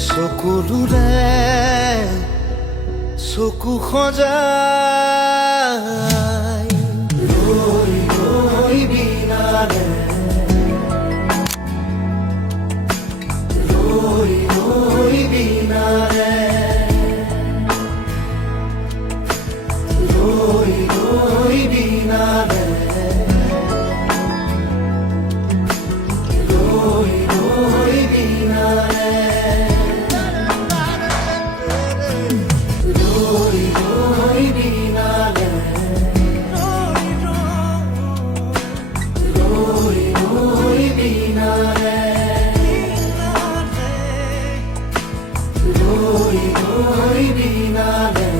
চকুলোৰে চকু সজাই ৰৈ ৰৈ বিনালে ৰৈ ৰৈ বিনালে ৰৈ ৰৈ বিনালে ৰৈ ৰৈ বিনালে রই রই বিনালে রই রই বিনালে রই রই বিনালে